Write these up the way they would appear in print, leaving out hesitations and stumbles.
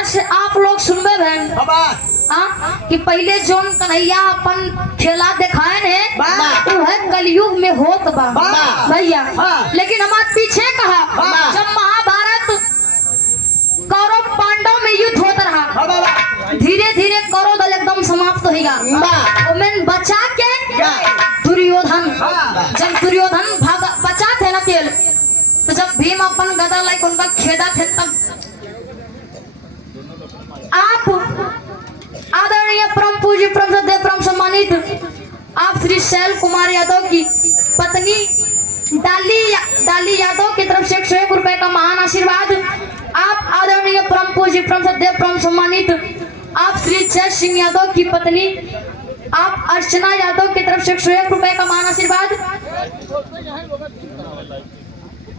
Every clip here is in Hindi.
इधर से आप लोग सुनबे बहन कि पहले जोन कन्हैया अपन खेला दिखाए ने वो है कलयुग में होत बा भैया। लेकिन हमारे पीछे कहा जब महाभारत कौरव पांडव में युद्ध होता रहा, धीरे धीरे कौरव दल एकदम समाप्त होगा। उमें बचा के दुर्योधन, जब दुर्योधन बचा थे ना केल, तो जब भीम अपन गदा लाइक उनका खेदा थे, तब आप आदरणीय परम पूज्य परम श्रद्धेय परम सम्मानित आप श्री शैल कुमार यादव की पत्नी डाली यादव की तरफ से 101 रुपए का महान आशीर्वाद। आप आदरणीय परम पूज्य परम श्रद्धेय परम सम्मानित आप श्री जय सिंह यादव की पत्नी आप अर्चना यादव की तरफ से 101 रुपए का महान आशीर्वाद।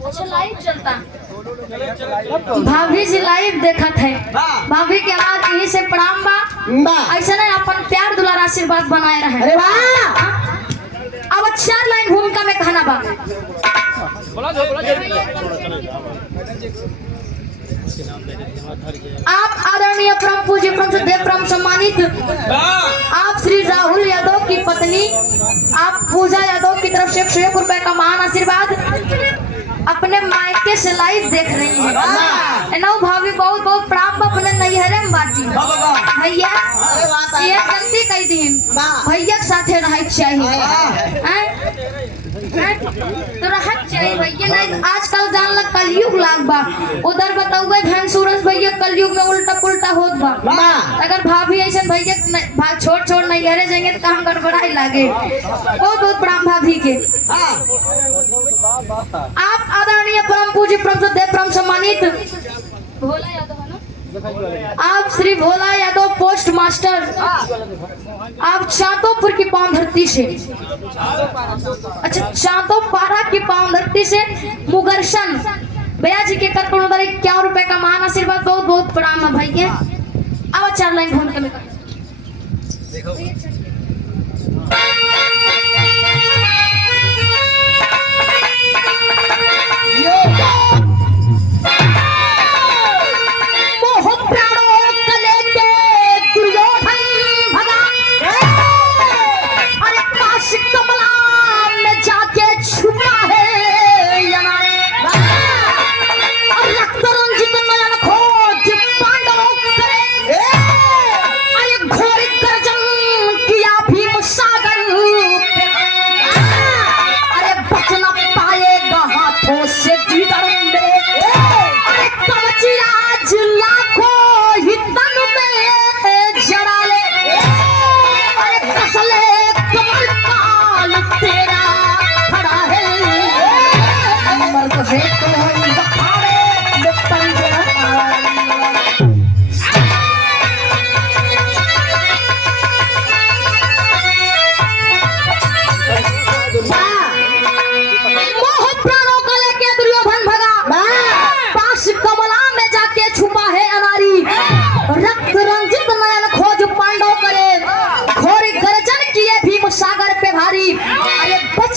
अच्छा लाइव चलता, भाभी जी लाइव देखा थे, भाभी के हमारे यहीं से प्रणाम बा। ऐसा नहीं अपन प्यार दुलार आशीर्वाद बनाए रहे। अरे वाह, अब 4 लाइन भूमिका में कहना बा। आप आदरणीय परम पूज्य परम श्रद्धेय परम सम्मानित आप श्री राहुल यादव की पत्नी आप पूजा यादव की तरफ से 101 रुपए का महान आशीर्वाद अपने मायके से लाइव देख रही है। नौ भाभी बहुत बहुत प्राप्त अपने नैहरे में बाजी भैया, ये गलती कई दिन भैया के साथे रह चाहिए तो रहत चाहिए भैया, नहीं आजकल जान लग कलयुग लाग बा। उधर बताऊंगे धन सूरज भैया कलयुग में उल्टा पुल्टा होत बा। अगर भाभी ऐसे भैया छोड़ नैहरे जाएंगे तो कहाँ गड़बड़ाई लागे। बहुत बहुत प्रणाम भाभी के। आप आदरणीय परम पूज्य परम श्रद्धेय परम सम्मानित भोला यादव है ना, आप श्री भोला यादव पोस्ट मास्टर आप चांदोपुर की पावन धरती से, अच्छा चांदोपारा की पावन धरती से मुगरशन भैया जी के कर 51 रुपए का महान आशीर्वाद। बहुत बहुत प्रणाम है भैया। अब 4 लाइन भूमिका में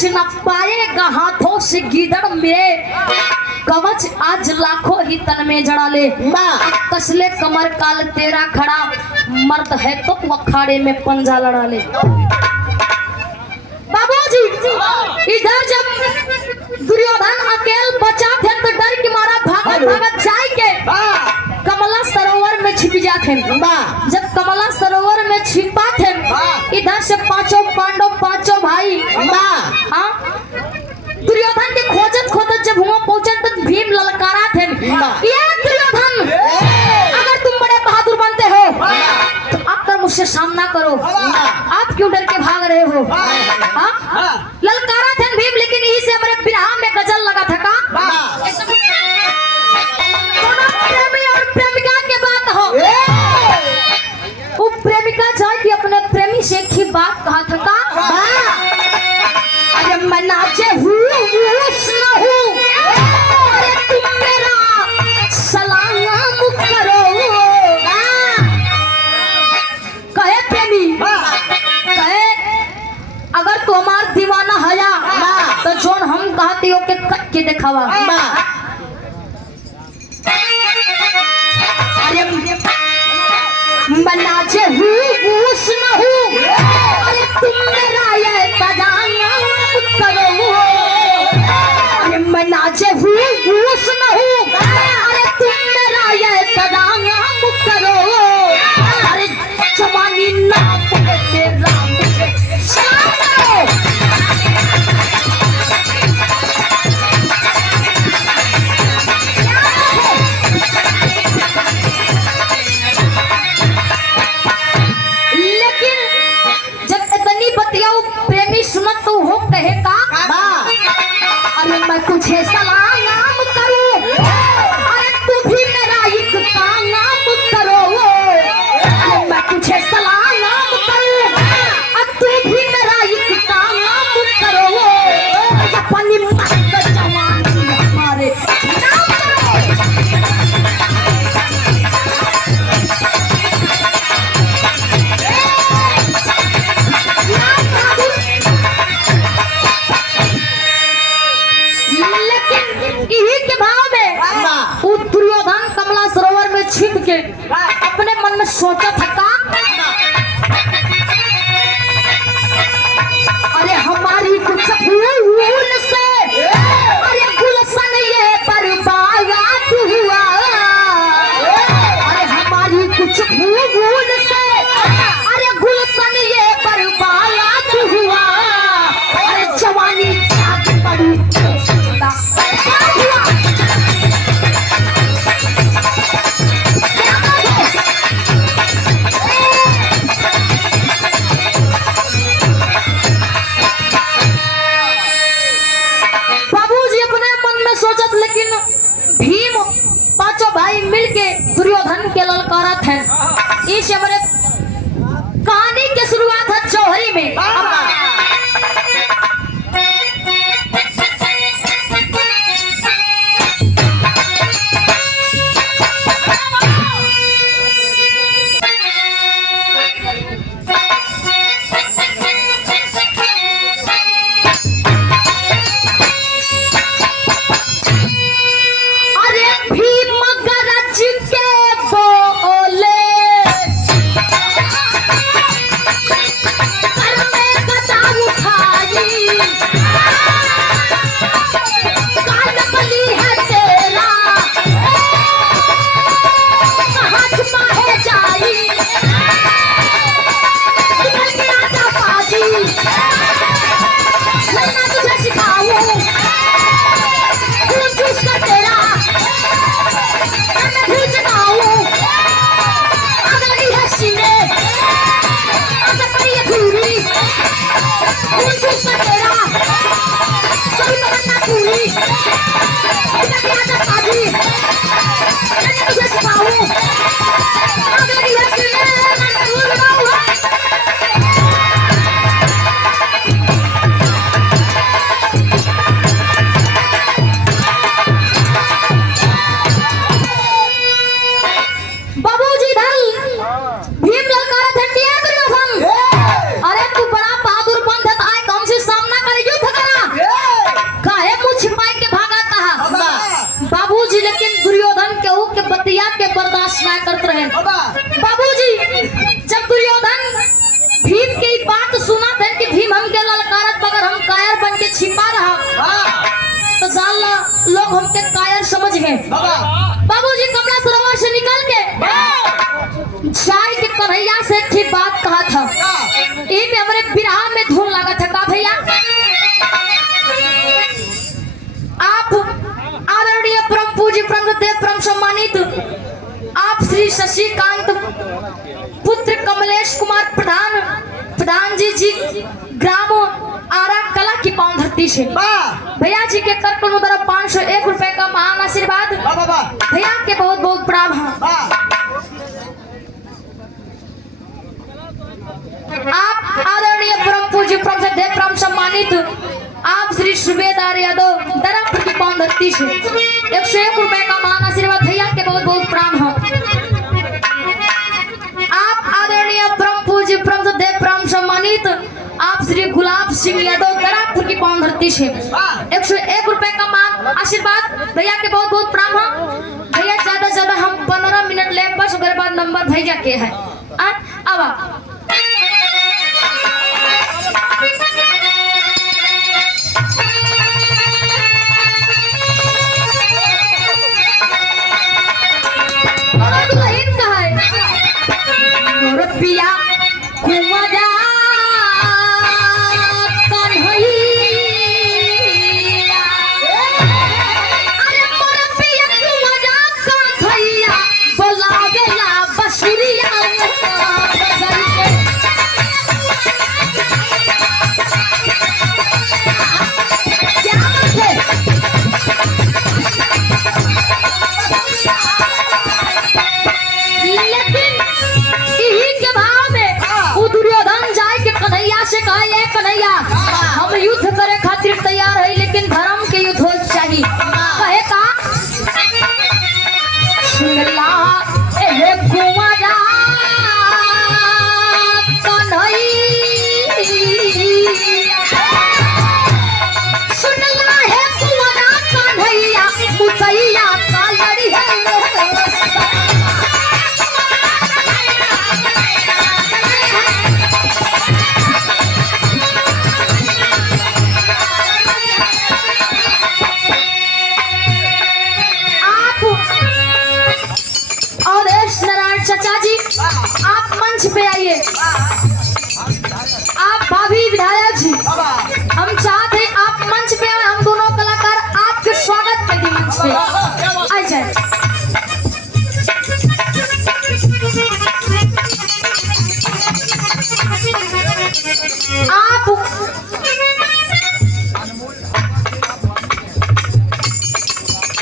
न पाएगा हाथों से गीदड़ मेरे कवच आज लाखों ही तन में जड़ा ले। कसले कमर काल तेरा खड़ा मर्द है तो अखाड़े में पंजा लड़ा ले। बाबूजी इधर जब दुर्योधन अकेले बचा थे तो डर के मारा भागत जाए के कमला सरोवर में छिप जाते। जब कमला सरोवर में छिपा थे इधर से 5 पांडव 5 भाई दुर्योधन के खोजत जब वहां पहुंचे तो भीम ललकारा थे, ये दुर्योधन अगर तुम बड़े बहादुर बनते हो तो अब तक मुझसे सामना करो, आप क्यों डर के भाग रहे हो। ललकारा थे भीम, लेकिन यही से हमारे बिरहा में गजल लगा था का प्रेमी और प्रेमिका के बात हो, वो प्रेमिका जाए कि अपने प्रेमी से एक ही बात कहा था का अरे मैं नाचे हूँ तुम मेरा सलाम करो। कहे प्रेमी कहे अगर तुम्हार दीवाना हया तो जोन हम कहते हो के कट के दिखावा। अरे मना जे हूँ घूस न हूँ, अरे तुम मेरा ये तजाम करो। अरे मना जे हूँ घूस न हूँ, अरे तुम मेरा ये तजाम करो। अरे जवानी नाम के राम के सलाम करो। प्रेमी सुनत तो हो कहे का, अरे मैं तुझे सलाम करूं, अरे तू भी मेरा एक काम करो। अरे मैं तुझे सलाम करूं, अरे तू भी मेरा एक काम करो। अपनी मस्त जवानी हमारे नाम करो। दुर्योधन कमला सरोवर में छिप के अपने मन में सोचा था का, अरे हमारी कुछ भूल से अरे गुलशन ये बर्बाद हुआ। अरे हमारी कुछ भूल से अरे गुलशन ये बर्बाद हुआ। अरे जवानी जाग पड़ी मिलके दुर्योधन के ललकारत है। इस हमारे कहानी की शुरुआत है जौहरी में। करते रहे बाबूजी। जब दुर्योधन भीम की बात सुना थे कि भीम हमके ललकारत मगर हम कायर बन के छिपा रहा तो जान लोग हमके कायर समझ गए। बाबूजी कमला सरोवर से निकल के जाय के कन्हैया से ठीक बात कहा था। ये में हमारे बिरहा में धूम लगा था का भैया। आप आदरणीय परम पूज्य परम देव परम सम्मानित आप श्री शशिकांत पुत्र कमलेश कुमार प्रधान जी ग्राम आरा कला की पावन धरती से भैया जी के कर करोड़ 501 रुपए का महान आशीर्वाद भैया के बहुत बहुत प्रणाम है। आप आदरणीय परम पूज्य परम देव परम सम्मानित आप श्री सुबेदार यादव दरापुर की पावन धरती से 101 रुपए का महान आशीर्वाद भैया के बहुत बहुत प्रणाम है। आप आदरणीय परम पूज्य परम देव परम सम्मानित आप श्री गुलाब सिंह यादव दरापुर की पावन धरती से 101 रुपए का महान आशीर्वाद भैया के बहुत बहुत प्रणाम है। भैया ज्यादा से ज्यादा हम 15 मिनट ले बस उसके बाद नंबर भैया के है। अब दुल्हन कहा है पिया कुंवरा से कहा ये कन्हैया हम युद्ध करे खातिर तैयार है लेकिन धर्म के युद्ध हो चाहिए कहे का सुनला ए कुंवरा कन्हैया सुनला है कुंवरा कन्हैया मुतैया का लड़ी है चाचा जी आप मंच पे आइए। आप भाभी विधायक जी हम चाहते हैं आप मंच पे आए। हम दोनों कलाकार आपके स्वागत के लिए मंच पे आ जाए। आप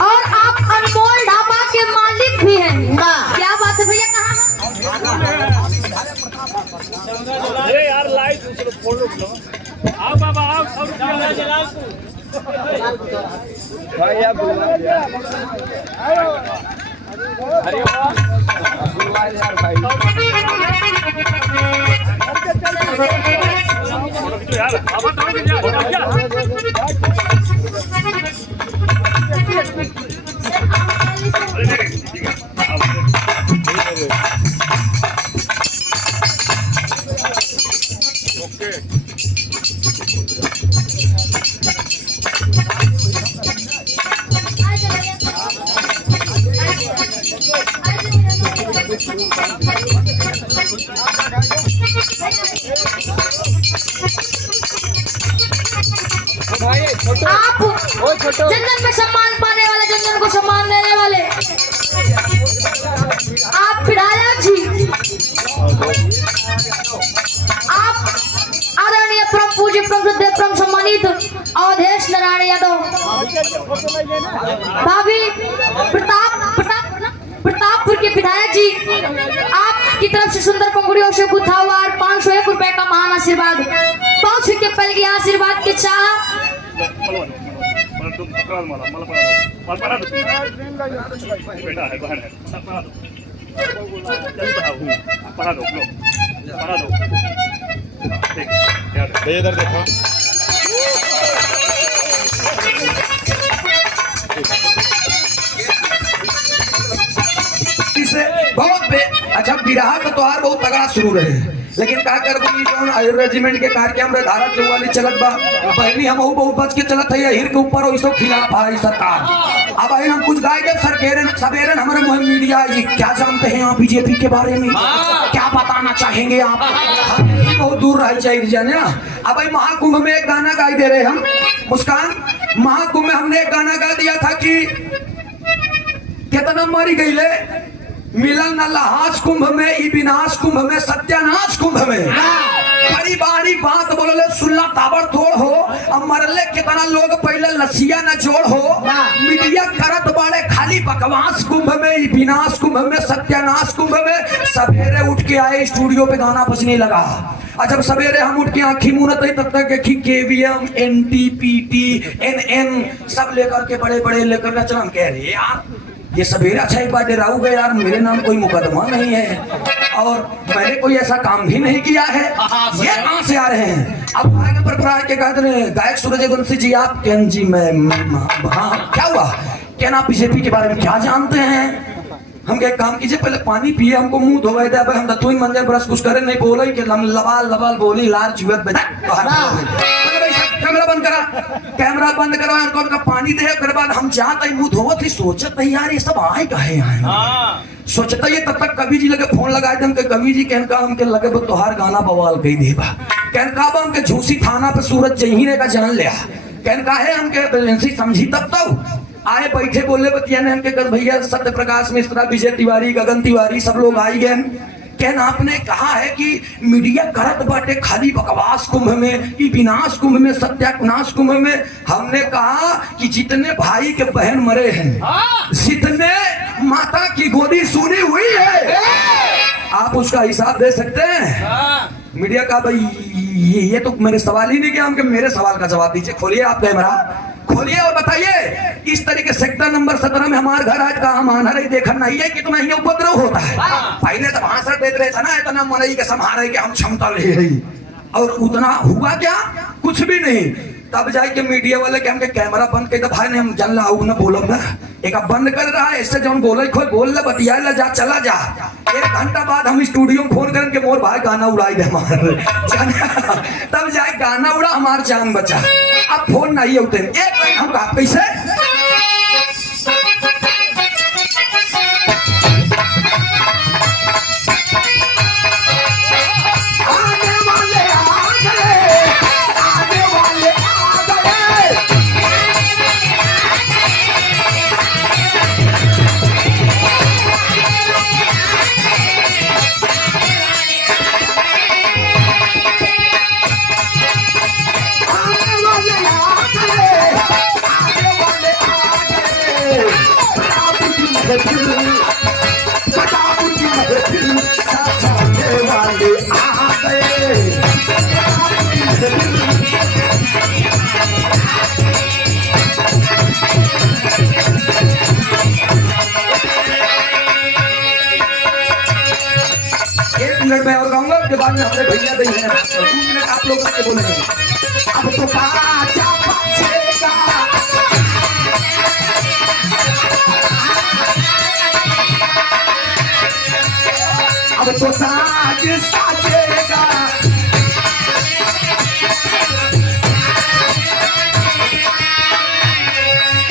और आप अनमोल ढाबा के मालिक भी हैं। क्या बात है भैया कहाँ अरे यार लाइट फोटो आओ बाबा आओ भाई आप अरे यार भाई यार आप जन्नत में सम्मान पाने वाले, जन्नत को सम्मान देने वाले आप विधायक जी, आप आदरणीय परम पूज्य परम श्रद्धेय परम सम्मानित अवधेश नारायण यादव, भाभी प्रतापपुर के विधायक जी, आपकी तरफ से सुंदर पंखुड़ियों से गुथा हुआ 501 रुपए का महान आशीर्वाद, पहुंच के पल गया आशीर्वाद के चाह इधर देखो बहुत अच्छा बिरहा का त्योहार बहुत तगड़ा शुरू रहे, लेकिन का कर रेजिमेंट के कार्यक्रम रे धारा 44 चलत बा। पहली हम बहुत बच के चलत है हिर के ऊपर वैसे खिलाफ है सरकार। अब हम कुछ गाय के सवेरे हमारे मीडिया ये क्या जानते हैं आप बीजेपी के बारे में, क्या बताना चाहेंगे आप? बहुत दूर रह चाहिए जाने। अब महाकुंभ में एक गाना गाई दे रहे हम मुस्कान। महाकुंभ में हमने एक गाना गा दिया था कि कितना मरी गई ले मिलन न लहास कुंभ में, विनाश कुंभ में, सत्यानाश कुंभ में। बड़ी बारी बात बोले सुनला ताबड़ तोड़ हो। अब मरले कितना लोग पहले लसिया न जोड़ हो। मीडिया करत बाड़े खाली बकवास कुंभ में, विनाश कुंभ में, सत्यानाश कुंभ में। सवेरे उठ के आए स्टूडियो पे गाना बजने लगा और जब सवेरे हम उठ के आंखी मूनत तब तक KVM NTPT NN सब लेकर के बड़े बड़े लेकर के चल। कह रहे यार ये सवेरे अच्छा एक बार डराऊ गए यार, मेरे नाम कोई मुकदमा नहीं है और मैंने कोई ऐसा काम भी नहीं किया है। ये कहां से आ रहे हैं? अब आगे पर के कहते हैं गायक सूरजवंशी जी आप जी मैं हाँ क्या हुआ? क्या ना बीजेपी के बारे में क्या जानते हैं? हम एक काम कीजिए, पहले पानी पिए, हमको मुंह धोवे दे। हम तो ही मंजर ब्रश कुछ करे नहीं, बोले कि लबाल लबाल बोली लाल चुहत बजा। कैमरा बंद करा, कैमरा बंद करा, उनका पानी दे। फिर बाद हम जाते ही मुंह धोवत ही सोचत नहीं यार ये सब आए कहे यहाँ सोचता ये। तब तक कवि जी लगे फोन लगाए थे, हमके कवि जी कहन का हमके लगे वो तोहार गाना बवाल कही देबा। कहन का हमके झूसी थाना पे सूरज जहीने का जान लिया। कहन का है हमके एमरजेंसी समझी तब तो आए बैठे बोले बतिया ने हमके कर भैया सत्य प्रकाश मिश्रा, विजय तिवारी, गगन तिवारी सब लोग आई गए। कहना आपने कहा है कि मीडिया करत बाटे खाली बकवास कुंभ में, कि विनाश कुंभ में, सत्यानाश कुंभ में। हमने कहा कि जितने भाई के बहन मरे हैं, जितने माता की गोदी सुनी हुई है, आप उसका हिसाब दे सकते हैं। मीडिया का भाई ये तो मेरे सवाल ही नहीं किया, हमके मेरे सवाल का जवाब दीजिए। खोलिए आप कैमरा, खोलिए और बताइए इस तरीके सेक्टर नंबर 17 में हमारे घर आज कहा मान रही देखा नहीं है, कितना ही उपद्रव होता है। पहले तो भाषण देते रहे था ना, इतना मनई के संभाले कि हम क्षमता ले रही, और उतना हुआ क्या, कुछ भी नहीं। तब जाके मीडिया वाले के हमके कैमरा बंद कर, भाई ने हम जन लाऊ ना बोलब ना, एक बंद कर रहा है इससे जो बोले खोई बोल ले बतिया ले जा चला जा। 1 घंटा बाद हम स्टूडियो में फोन करें कि मोर भाई गाना उड़ाई दे हमारे तब जाए गाना उड़ा, हमार जान बचा। अब फोन नहीं उठे, एक मिनट हम कहा कैसे में और गाऊंगा, उसके बाद में हमारे भैया दही है 2 मिनट आप लोग उसके बोलेंगे। अब तो बाजा बजेगा, अब तो साज साजेगा,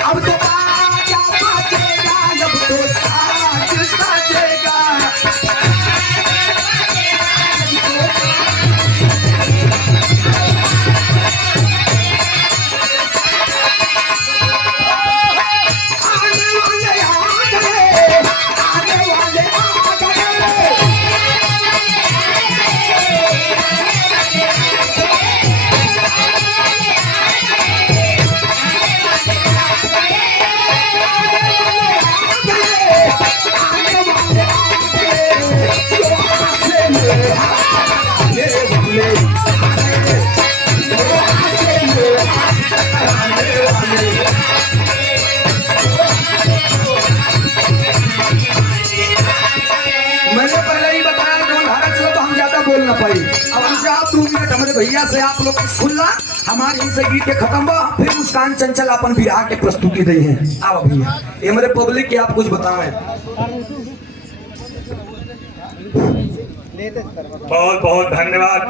अब तो बाजा बजेगा, अब तो साज साजेगा। भैया से आप लोग सुनला, हमारे इनसे गीत के खत्म हुआ, फिर मुस्कान चंचल अपन बिरहा के प्रस्तुति दी है। आओ भैया, ये मेरे पब्लिक के आप कुछ बताएं। बहुत बहुत धन्यवाद।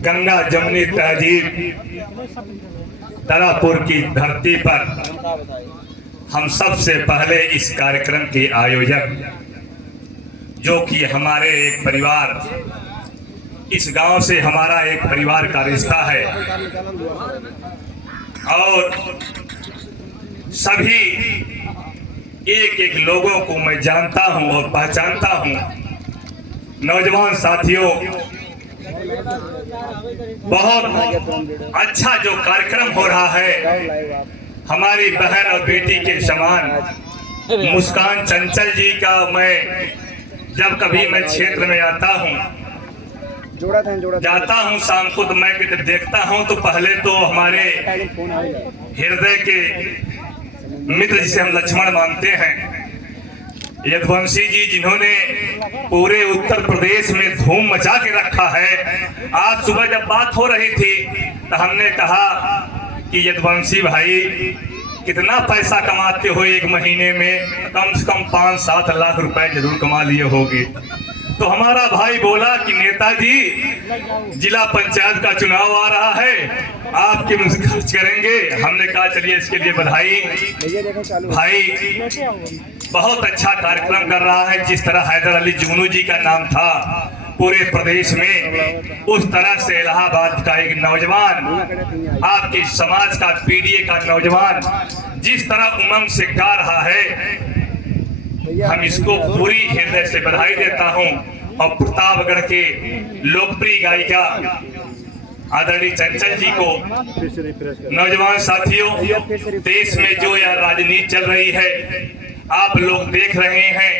गंगा जमुनी तहजीब तारापुर की धरती पर हम सबसे पहले इस कार्यक्रम के आयोजक, जो कि हमारे एक परिवार, इस गांव से हमारा एक परिवार का रिश्ता है, और सभी एक एक लोगों को मैं जानता हूं और पहचानता हूं। नौजवान साथियों, बहुत अच्छा जो कार्यक्रम हो रहा है, हमारी बहन और बेटी के समान मुस्कान चंचल जी का मैं जब कभी मैं क्षेत्र में आता हूं, जाता हूं शाम को, तो मैं देखता हूं तो पहले तो हमारे हृदय के मित्र जिसे हम लक्ष्मण मानते हैं, यदुवंशी जी, जिन्होंने पूरे उत्तर प्रदेश में धूम मचा के रखा है। आज सुबह जब बात हो रही थी तो हमने कहा कि यदुवंशी भाई कितना पैसा कमाते हो एक महीने में? कम से कम 5-7 लाख रुपए जरूर कमा लिए होगे। तो हमारा भाई बोला कि नेताजी जिला पंचायत का चुनाव आ रहा है, आपके मुझसे खर्च करेंगे। हमने कहा चलिए इसके लिए बधाई। भाई बहुत अच्छा कार्यक्रम कर रहा है। जिस तरह हैदर अली जुगनू जी का नाम था पूरे प्रदेश में, उस तरह से इलाहाबाद का एक नौजवान, आपके समाज का पीडीए का नौजवान जिस तरह उमंग से गा रहा है, हम इसको पूरी हृदय से बधाई देता हूं। और प्रतापगढ़ के लोकप्रिय गायिका आदरणीय चंचल जी को, नौजवान साथियों, देश में जो यह राजनीति चल रही है आप लोग देख रहे हैं,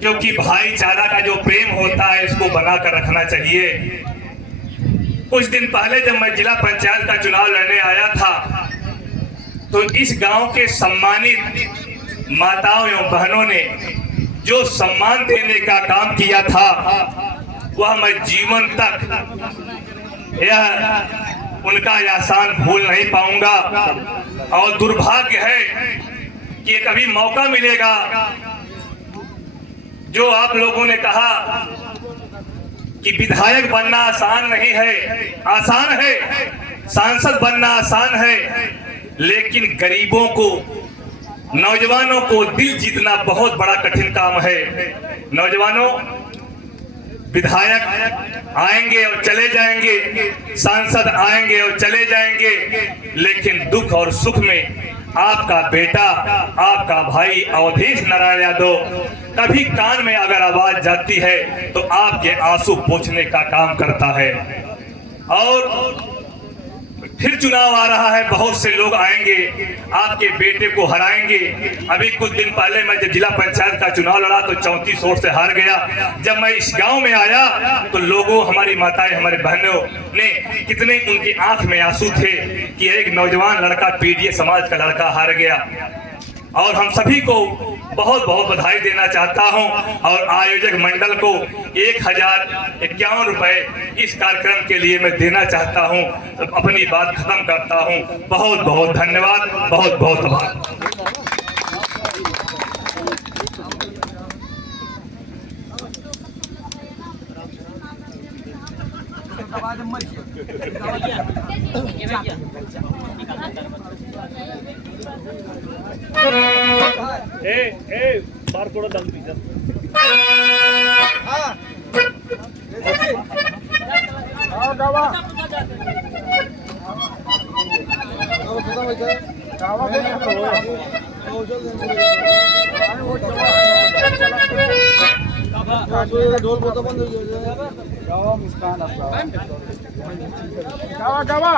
क्योंकि भाईचारा का जो प्रेम होता है इसको बनाकर रखना चाहिए। कुछ दिन पहले जब मैं जिला पंचायत का चुनाव लड़ने आया था तो इस गांव के सम्मानित माताओं एवं बहनों ने जो सम्मान देने का काम किया था वह मैं जीवन तक यह उनका एहसान भूल नहीं पाऊंगा। और दुर्भाग्य है कि कभी मौका मिलेगा, जो आप लोगों ने कहा कि विधायक बनना आसान नहीं है, आसान है, सांसद बनना आसान है, लेकिन गरीबों को, नौजवानों को दिल जीतना बहुत बड़ा कठिन काम है। नौजवानों, विधायक आएंगे और चले जाएंगे, सांसद आएंगे और चले जाएंगे, लेकिन दुख और सुख में आपका बेटा, आपका भाई अवधेश नारायण यादव कभी कान में अगर आवाज जाती है तो आपके आंसू पोंछने का काम करता है। और फिर चुनाव आ रहा है, बहुत से लोग आएंगे, आपके बेटे को हराएंगे। अभी कुछ दिन पहले मैं जब जिला पंचायत का चुनाव लड़ा तो 34 वोट से हार गया। जब मैं इस गांव में आया तो लोगों, हमारी माताएं, हमारे बहनों ने कितने उनकी आंख में आंसू थे कि एक नौजवान लड़का, पीडीए समाज का लड़का हार गया। और हम सभी को बहुत बहुत बधाई देना चाहता हूं और आयोजक मंडल को 1051 रुपए इस कार्यक्रम के लिए मैं देना चाहता हूं। अपनी बात खत्म करता हूं। बहुत बहुत धन्यवाद, बहुत बहुत आभार। बार कोड़ा दम पीछे आओ गावा गावा ढोल बोलता बंद हो जाए। गावा मुस्कान आपका गावा गावा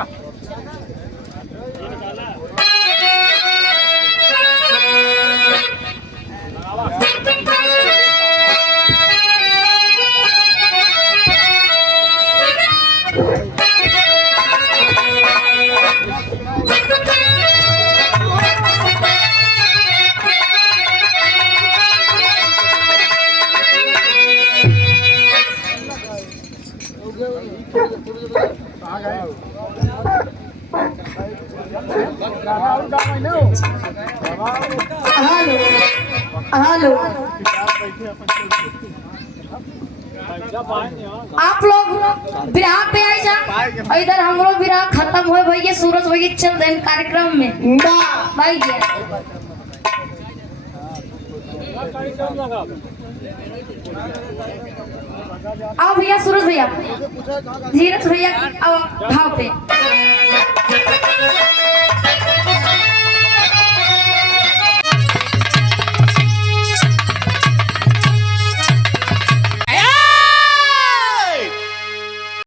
हेलो, आप लोग बिरहा पे आई जा, इधर हमरो बिरहा खत्म हो भैया, सूरज भैया चल रहे कार्यक्रम में भाई। आओ भैया, सूरज भैया, धीरज भैया, आओ भाव पे।